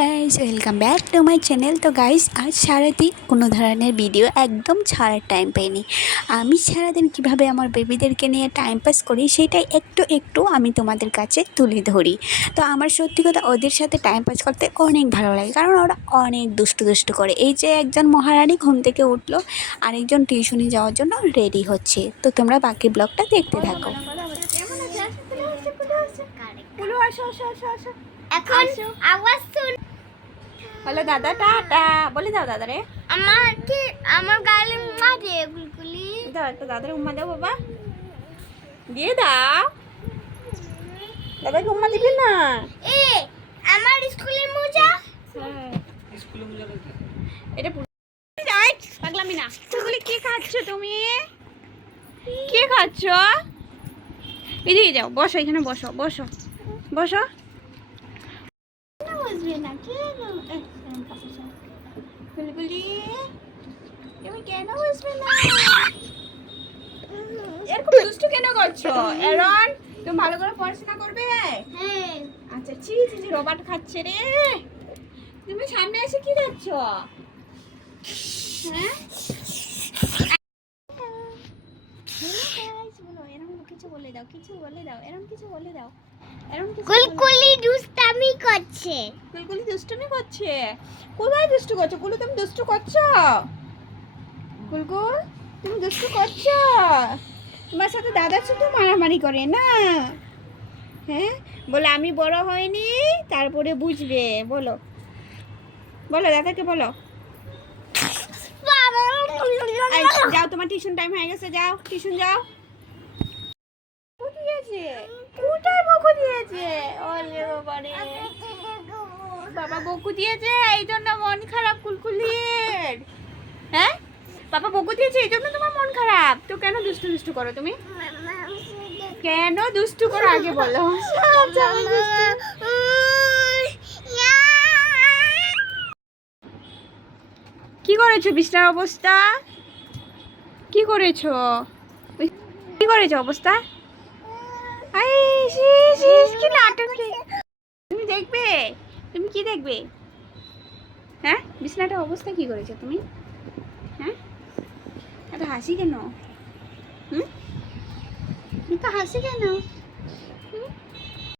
Guys, welcome back to my channel. তো guys, আজ সারাদিন কোনো ধরনের ভিডিও একদম ছাড়ার টাইম পাইনি। আমি সারাদিন কিভাবে আমার বেবিদেরকে নিয়ে টাইম পাস করি সেটাই একটু একটু আমি তোমাদের কাছে তুলে ধরি। তো আমার সত্যি কথা ওদের সাথে টাইম পাস করতে অনেক ভালো লাগে, কারণ ওরা অনেক দুষ্টু দুষ্টু করে। এই যে একজন মহারানী ঘুম থেকে উঠলো, আরেকজন টিউশনে যাওয়ার জন্য রেডি হচ্ছে। তো তোমরা বাকি ব্লগটা দেখতে থাকো। এখন আওয়াজ শুন। হ্যালো দাদা, টাটা বলে দাও দাদারে। আমার গালে মা দে গুলগুলি দাও একটা দাদারে উম্মা দাও বাবা, দিয়ে দাও। দাদাকে উম্মা দিবি না? এ আমার স্কুলের মোজা। এটা যাই পাগলামি না। তুমি কি খাচ্ছ? তুমি কি খাচ্ছ? এদিকে যাও, বসো এখানে, বসো বসো বসো। বুঝবে না কি বুলবুলি, তুমি কেন বুঝবে না? এরকম দুষ্টু কেন করছো? এরন, তুমি ভালো করে পড়াশোনা করবে? হ্যাঁ। আচ্ছা, চি চি চি, রবার্ট খাচ্ছে রে। তুমি সামনে এসে কি দেখছ? হ্যাঁ, বলো, এরকম কিছু বলে দাও, কিছু বলে দাও, এরকম কিছু বলে দাও, এরকম কিছু বলে দাও। কুলকুলি দুষ্টামি করছে। কুলকুলি দুষ্টুমি করছে? কোথায় দুষ্টু করছো? কুলু, তুমি দুষ্টু করছো? কুলকুল, তুমি দুষ্টু করছো? তোমার সাথে দাদা শুধু মারামারি করে না? হ্যাঁ, বলো আমি বড় হয়নি, তারপরে বুঝবে। বলো বলো, দাদাকে বলো। এই, যাও, তোমার টিউশন টাইম হয়ে গেছে, যাও টিউশন যাও। বকু দিয়েছে? কোথায় বকু দিয়েছে? ওরে বাবা রে, বাবা বকু দিয়েছে, এই জন্য মন খারাপ কুলকুলির? হ্যাঁ, বাবা বকু দিয়েছে এই জন্য তোমার মন খারাপ? তো কেন দুষ্টু দুষ্টু করো তুমি? কেন দুষ্টু করো আগে বলো। কি করেছো বিছনার অবস্থা? কি করেছো? কি করেছো অবস্থা? আই শিস শিস, কি নাটক! তুমি দেখবে? তুমি কি দেখবে? হ্যাঁ, বিছনাটার অবস্থা কি করেছো তুমি? হ্যাঁ, এত হাসি কেন? হুম, তো হাসি কেন?